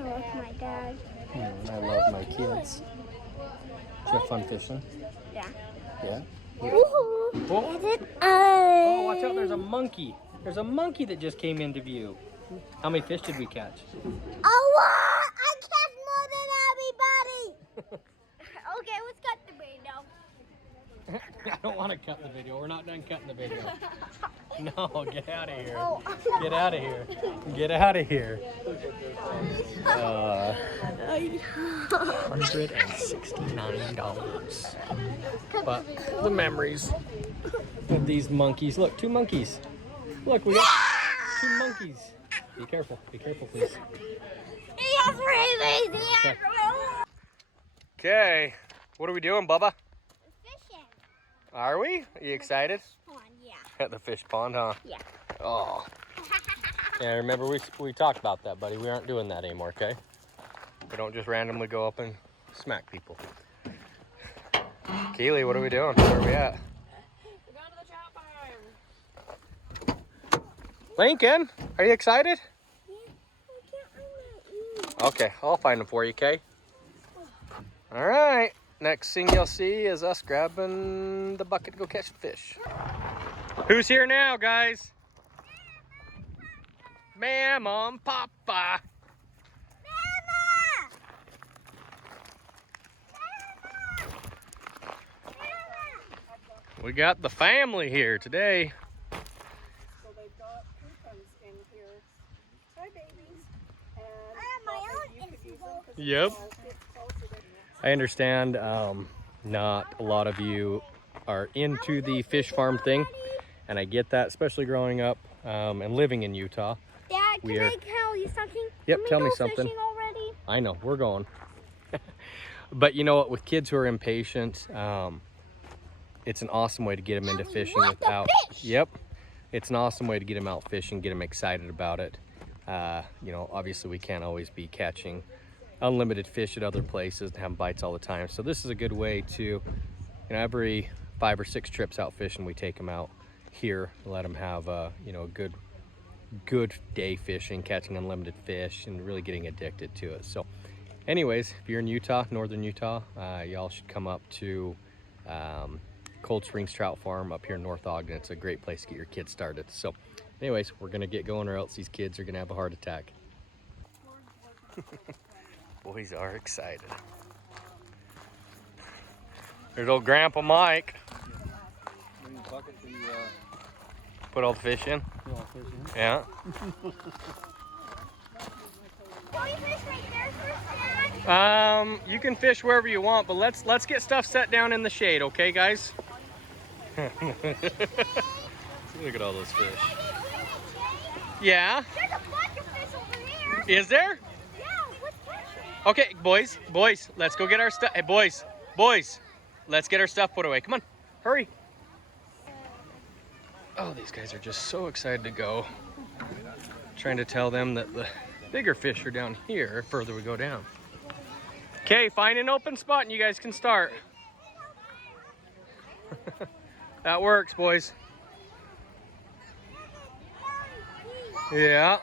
love my dad. I love my kids. Did you have fun fishing? Yeah. Yeah? Woohoo! Oh, watch out, there's a monkey. There's a monkey that just came into view. How many fish did we catch? Oh, what? I catch more than everybody! Okay, let's cut the video. I don't want to cut the video. We're not done cutting the video. No, get out of here. Oh. Get out of here. Get out of here. $169. But the memories of these monkeys. Look, 2 monkeys. Look, we got 2 monkeys. Be careful, please. Yes, really. Okay, what are we doing, Bubba? Fishing. Are we? Are you excited? Pond, yeah. At the fish pond, huh? Yeah. Oh. Yeah, remember we talked about that, buddy. We aren't doing that anymore, okay? We don't just randomly go up and smack people. Keely, what are we doing? Where are we at? We're going to the trout farm. Lincoln, are you excited? Yeah, I can't find that. Okay, I'll find them for you, okay? All right. Next thing you'll see is us grabbing the bucket to go catch the fish. Who's here now, guys? Mama and Papa. Mama! We got the family here today. So they've got coupons in here. Hi, babies. And I have my own you could use them 'cause Yep. it's closer to I understand not a lot of you are into the fish farm thing, and I get that, especially growing up and living in Utah. Dad, We can are- I tell you something? Yep, Can we tell me go something. fishing already? I know, we're going. But you know what, with kids who are impatient, it's an awesome way to get them into we fishing want the without. fish. Yep, it's an awesome way to get them out fishing, get them excited about it. You know, obviously we can't always be catching unlimited fish at other places and having bites all the time. So this is a good way to, you know, every 5 or 6 trips out fishing, we take them out here, let them have you know, a good day fishing, catching unlimited fish, and really getting addicted to it. So anyways, if you're in Utah, northern Utah, y'all should come up to Cold Springs Trout Farm up here in North Ogden. It's a great place to get your kids started. So anyways, we're gonna get going or else these kids are gonna have a heart attack. Boys are excited. There's old Grandpa Mike. Put all the fish in? Yeah. Can we fish right there first, Dad? You can fish wherever you want, but let's get stuff set down in the shade, okay, guys? Look at all those fish. Yeah. There's a bunch of fish over here. Is there? Yeah, let's catch them. Okay, boys, let's go get our stuff. Hey, boys, let's get our stuff put away. Come on, hurry. Oh, these guys are just so excited to go. Trying to tell them that the bigger fish are down here, further we go down. Okay, find an open spot and you guys can start. That works, boys. Yeah.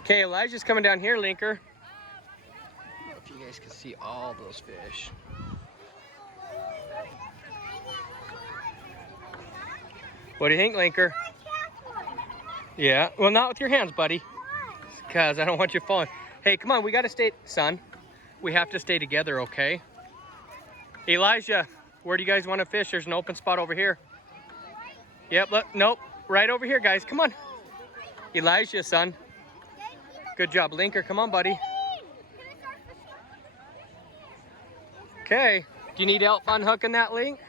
Okay, Elijah's coming down here, Linker. I don't know if you guys can see all those fish. What do you think, Linker? Yeah, well, not with your hands, buddy. Because I don't want you falling. Hey, come on, we got to stay, son. We have to stay together, okay? Elijah, where do you guys want to fish? There's an open spot over here. Yep, look, nope, right over here, guys. Come on. Elijah, son. Good job, Linker. Come on, buddy. Okay. Do you need help unhooking that link?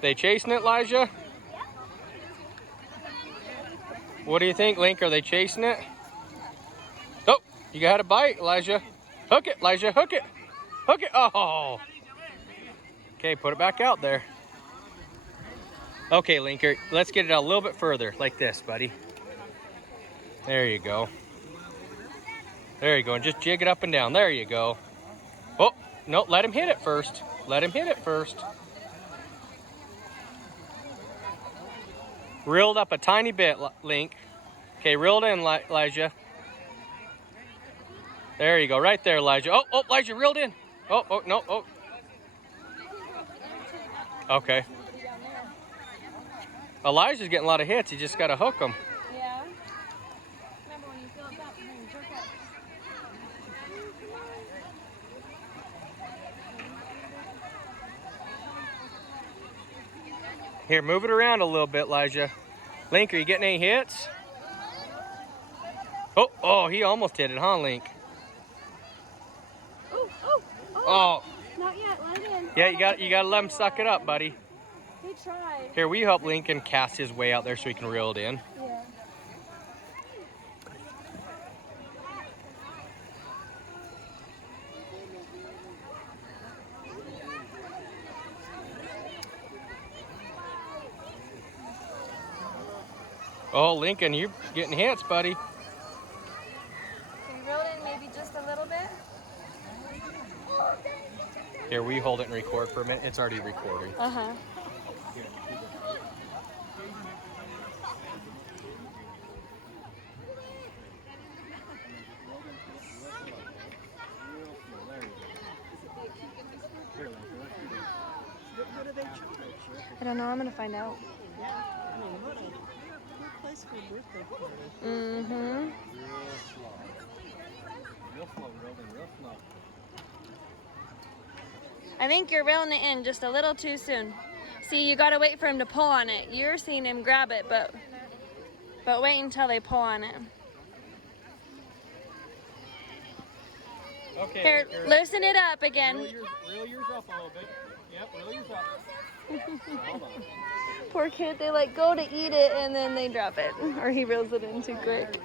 They chasing it, Elijah? What do you think, Link? Are they chasing it? Oh, you got a bite, Elijah. Hook it, Elijah. Hook it. Hook it. Oh. Okay, put it back out there. Okay, Linker, let's get it a little bit further, like this, buddy. There you go. There you go, and just jig it up and down. There you go. Oh, no, let him hit it first. Let him hit it first. Reeled up a tiny bit, Link. Okay, reeled in, Elijah. There you go, right there, Elijah. Oh, oh, Elijah, reeled in. Oh, oh, no, oh. Okay. Elijah's getting a lot of hits. You just got to hook them. Yeah. Remember when you fill it up and then jerk up. Here, move it around a little bit, Elijah. Link, are you getting any hits? Oh, oh, he almost hit it, huh, Link? Oh, oh, oh. Oh. Not yet, let it in. Yeah, you got to let him suck it up, buddy. He tried. Here, will you help Lincoln cast his way out there so he can reel it in? Yeah. Oh, Lincoln, you're getting hits, buddy. Can you reel it in maybe just a little bit? Here, will you hold it and record for a minute? It's already recording. Uh-huh. I don't know. I'm gonna find out. Mm-hmm. I think you're reeling it in just a little too soon. See, you gotta wait for him to pull on it. You're seeing him grab it, but wait until they pull on it. Okay. Here, loosen it up again. Reel yours up a little bit. Yep, reel yours up. Hold on. Poor kid, they like go to eat it and then they drop it. Or he reels it in too quick.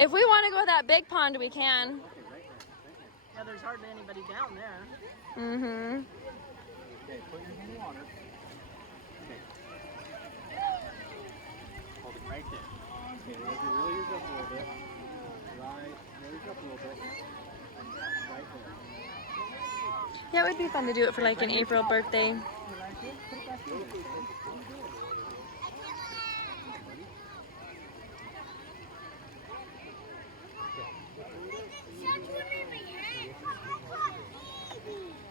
If we want to go to that big pond, we can. Yeah, there's hardly anybody down there. Mm-hmm. Okay, put your hand in the water. Okay. Hold it right there. Okay, reel yours up a little bit. Right, reel yours up a little bit. Right there. Yeah, it would be fun to do it for like an April birthday.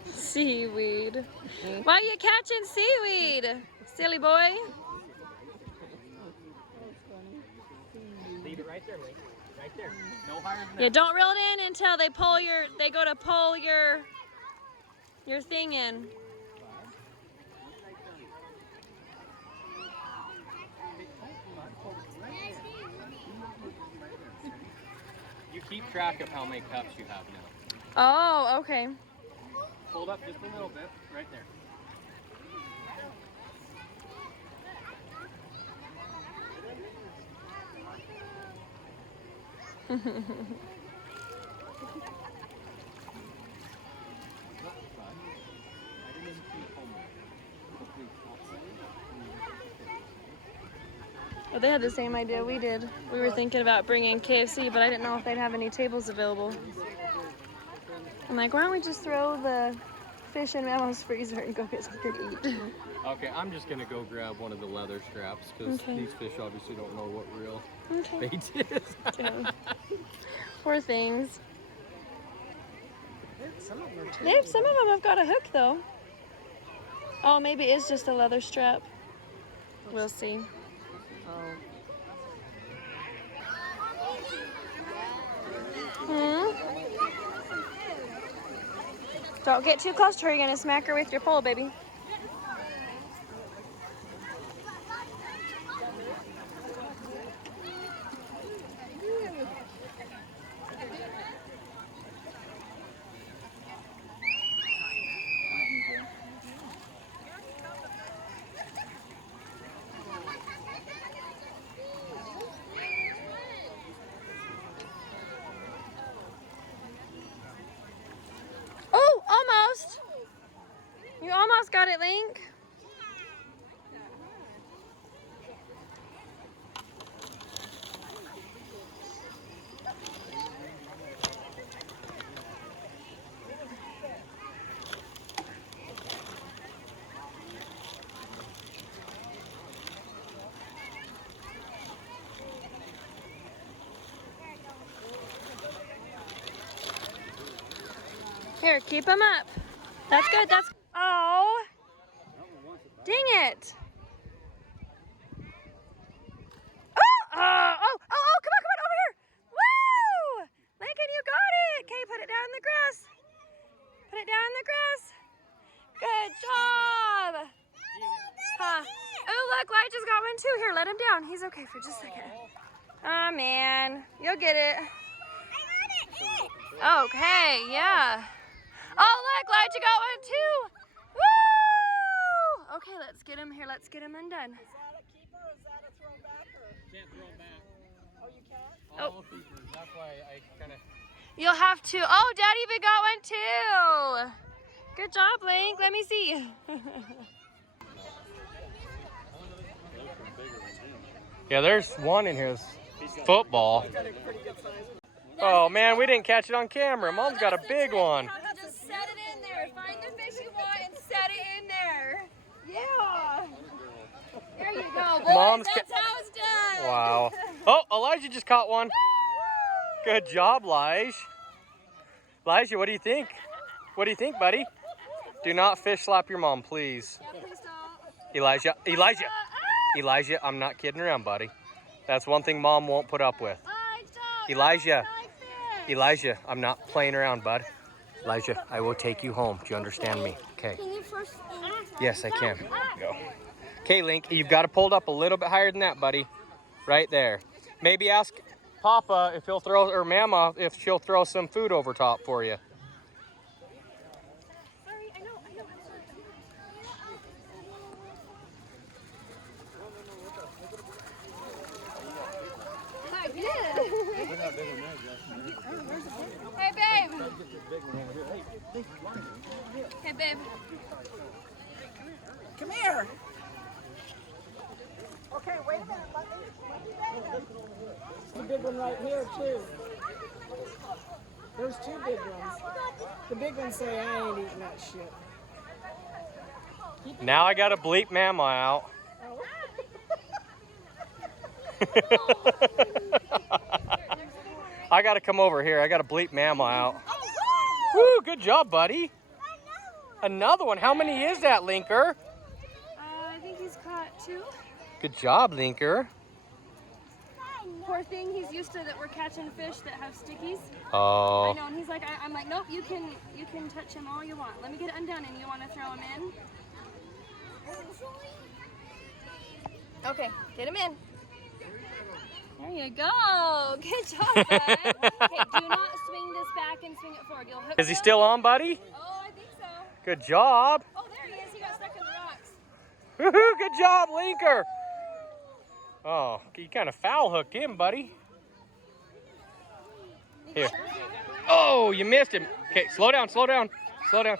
Seaweed. Why are you catching seaweed, silly boy? Leave it right there, Link. Right there. No higher than that. Yeah, don't reel it in until they go to pull your thing in. You keep track of how many cups you have now. Oh, okay. Hold up just a little bit, right there. Well, they had the same idea we did. We were thinking about bringing KFC, but I didn't know if they'd have any tables available. I'm like, why don't we just throw the fish in Mama's freezer and go get something to eat? Okay, I'm just gonna go grab one of the leather straps because these fish obviously don't know what real bait is. Yeah. Poor things. Some of them are too. Some of them have got a hook though. Oh, maybe it's just a leather strap. We'll see. Oh. Don't get too close to her. You're gonna smack her with your pole, baby. Oh, almost. You almost got it, Link. Here, keep them up. That's good. That's. Oh. Dang it. Oh, come on, over here. Woo! Lincoln, you got it. Okay, put it down in the grass. Put it down in the grass. Good job. Huh. Oh, look, Lige just got one too. Here, let him down. He's okay for just a second. Oh, man. You'll get it. Okay, yeah. Oh, look, Lige got one too. Woo! Okay, let's get him here. Let's get him undone. Is that a keeper or is that a throwback? Can't throw it back. Oh, you can't? All keepers. That's why I kind of. You'll have to. Oh, Daddy even got one too. Good job, Link. Let me see. Yeah, there's one in here. Football. Oh man, we didn't catch it on camera. Mom's got a big one. Just set it in there. Find the fish you want and set it in there. Yeah. There you go, boys. That's how it's done. Wow. Oh, Elijah just caught one. Good job, Lige. Elijah, what do you think? What do you think, buddy? Do not fish slap your mom, please. Yeah, please don't. Elijah, I'm not kidding around, buddy. That's one thing Mom won't put up with. Elijah, I'm not playing around, bud. Elijah, I will take you home. Do you understand me? Okay. Can you first? Yes, I can. Go. Okay, Link, you've got to pull it up a little bit higher than that, buddy. Right there. Maybe ask Papa if he'll throw, or Mama if she'll throw some food over top for you. Sorry, I know, I'm sorry. I did. Hey, babe. Hey, babe. Come here. Okay, wait a minute. Let me bang him. There's a big one right here, too. There's two big ones. The big ones say, I ain't eating that shit. Now I got to bleep Mama out. I got to come over here. I got to bleep Mama out. Woo, good job, buddy. Another one. How many is that, Linker? I think he's caught two. Good job, Linker. Poor thing, he's used to that we're catching fish that have stickies. Oh. I know, and he's like, I'm like, nope, you can touch him all you want. Let me get it undone, and you want to throw him in? Okay, get him in. There you go. Good job, bud. Okay, do not swing this back and swing it forward. You'll hook Is he him. still on, buddy? Oh, I think so. Good job. Oh, there he is. He got stuck in the rocks. Woohoo, good job, Linker. Oh, you kind of foul hooked him, buddy. Here. Oh, you missed him. Okay, slow down, slow down, slow down.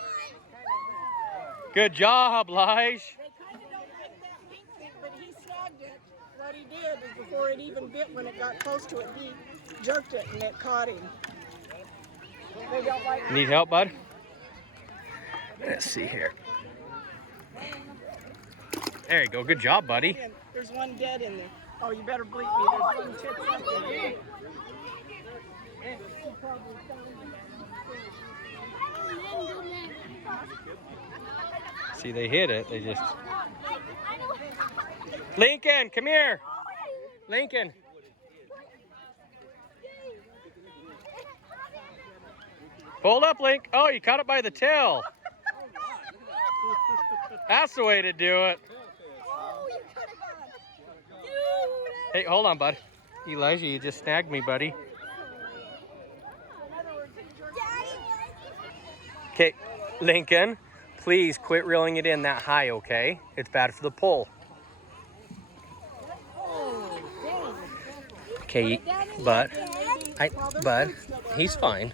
Good job, Lige. They kind of don't like that pink thing, but he snagged it. What he did is before it even bit, when it got close to it, he jerked it and it caught him. They don't like Need help, bud? Let's see here. There you go. Good job, buddy. it. There's one dead in there. Oh, you better bleep me. There's one tip in there. See, they hit it. They just... Lincoln, come here. Lincoln. Hold up, Link. Oh, you caught it by the tail. That's the way to do it. Hey, hold on, bud. Elijah, you just snagged me, buddy. Okay, Lincoln, please quit reeling it in that high, okay? It's bad for the pole. Okay, bud, he's fine.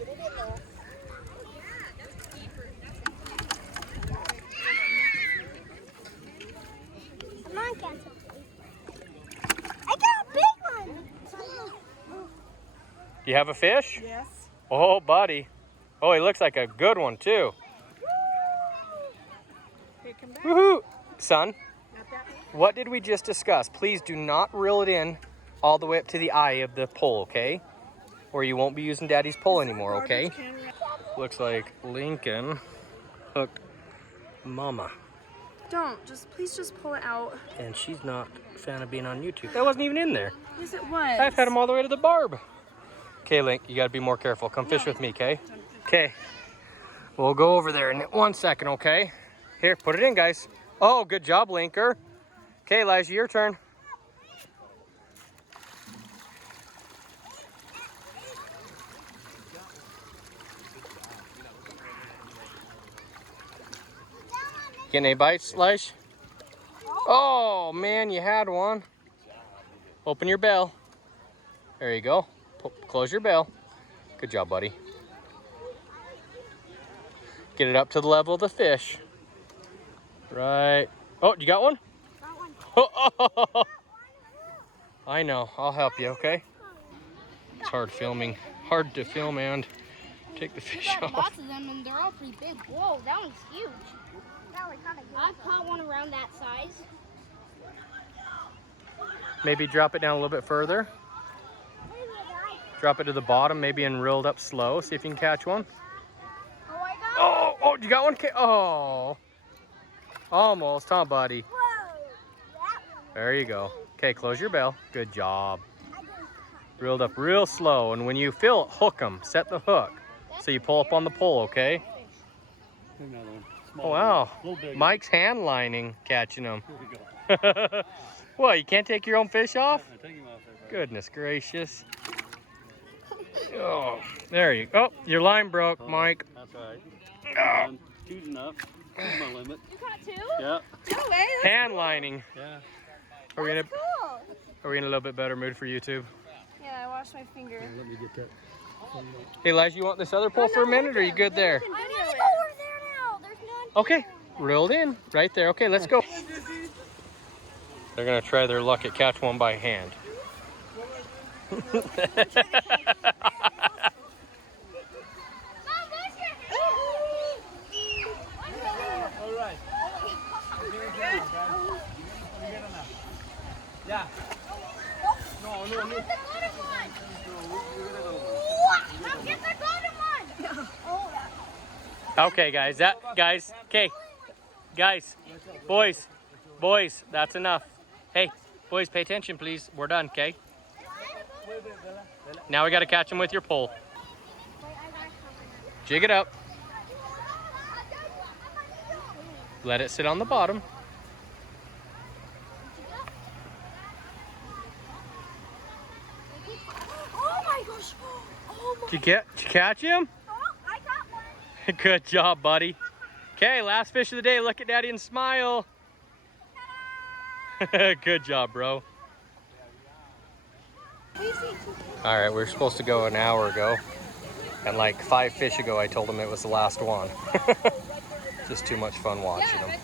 Come on, catch it. I got a big one. Do you have a fish? Yes. Oh, buddy. Oh, he looks like a good one, too. Okay, come back. Woohoo! Son, Not that one. what did we just discuss? Please do not reel it in all the way up to the eye of the pole, okay? Or you won't be using Daddy's pole anymore, okay? Garbage can. Looks like Lincoln hooked Mama. Don't, please just pull it out. And she's not a fan of being on YouTube. That wasn't even in there. Yes, it was. I've had him all the way to the barb. Okay, Link, you gotta be more careful. Come fish with me, okay? Okay. We'll go over there in 1 second, okay? Here, put it in, guys. Oh, good job, Linker. Okay, Elijah, your turn. Getting any bites, Lige? Oh, man, you had one. Open your bell. There you go. Close your bell. Good job, buddy. Get it up to the level of the fish. Right. Oh, you got one? Got one. Oh, I know. I'll help you, okay? It's hard filming. Hard to film and take the fish Got off. lots of them and they're all pretty big. Whoa, that one's huge. I caught one around that size. Maybe drop it down a little bit further. Drop it to the bottom, maybe, and reeled up slow. See if you can catch one. Oh, I got Oh, you got one? Oh, almost, huh, buddy? Whoa. There you go. Okay, close your bell. Good job. Reeled up real slow, and when you feel it, hook them. Set the hook. So you pull up on the pole, okay? Oh, wow. Mike's hand lining catching them. What, you can't take your own fish off? Goodness gracious. Oh, there you go. Oh, your line broke, Mike. That's right. Oh. Two's enough. Two's my limit. You caught two? Yeah. No way. Hand lining. Yeah. Are we in Cool. a little bit better mood for YouTube? Yeah, I washed my finger. Let me get that. Hey, Elijah, you want this other pole for a minute, or are you good there? I need to go over there now. There's none. Okay, reeled in right there. Okay, let's go. They're gonna try their luck at catch one by hand. All right. Yeah. No. Get the bottom one. Come get the bottom one. Oh, Okay, guys. Okay, boys, that's enough. Hey, boys, pay attention, please. We're done, okay? Now we got to catch them with your pole. Jig it up. Let it sit on the bottom. Oh my gosh. Oh my. Did you catch him? Oh, I got one. Good job, buddy. Okay, last fish of the day. Look at Daddy and smile. Good job, bro. All right, we were supposed to go an hour ago, and like 5 fish ago, I told him it was the last one. Just too much fun watching them.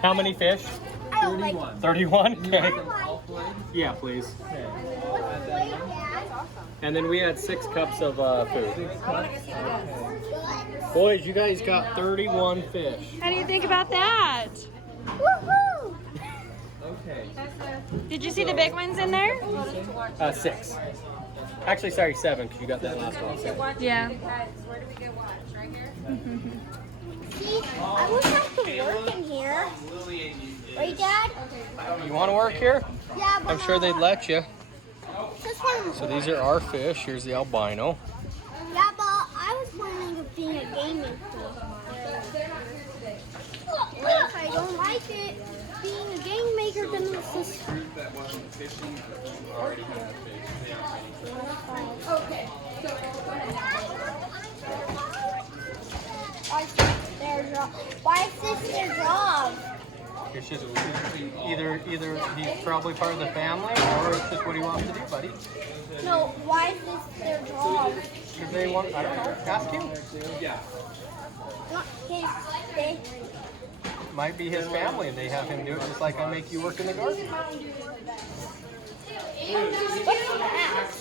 How many fish? 31. 31? Okay. All Yeah, please. And then we had 6 cups of food. Boys, you guys got 31 fish. How do you think about that? Woohoo! Okay. Did you see the big ones in there? 6. Actually, sorry, 7, because you got that last one. So. Yeah. See, I wish I could work in here. Right, Dad? You want to work here? Yeah, but I'm sure they'd let you. this one. So these are our fish. Here's the albino. Yeah, but I was planning of being a game maker. I don't like it. Being a game maker, then it's just. Okay. Why is this their job? It's just either he's probably part of the family, or it's just what he wants to do, buddy. No, why is this their job? Because they want, I don't know, ask him. Not his, they. Might be his family, and they have him do it just like I make you work in the garden. What's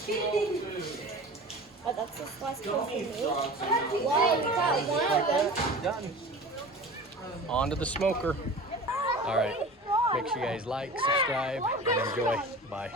that? Oh, that's just last one for me. Why? We got one of them. Done. On to the smoker. All right. Make sure you guys like, subscribe, and enjoy. Bye.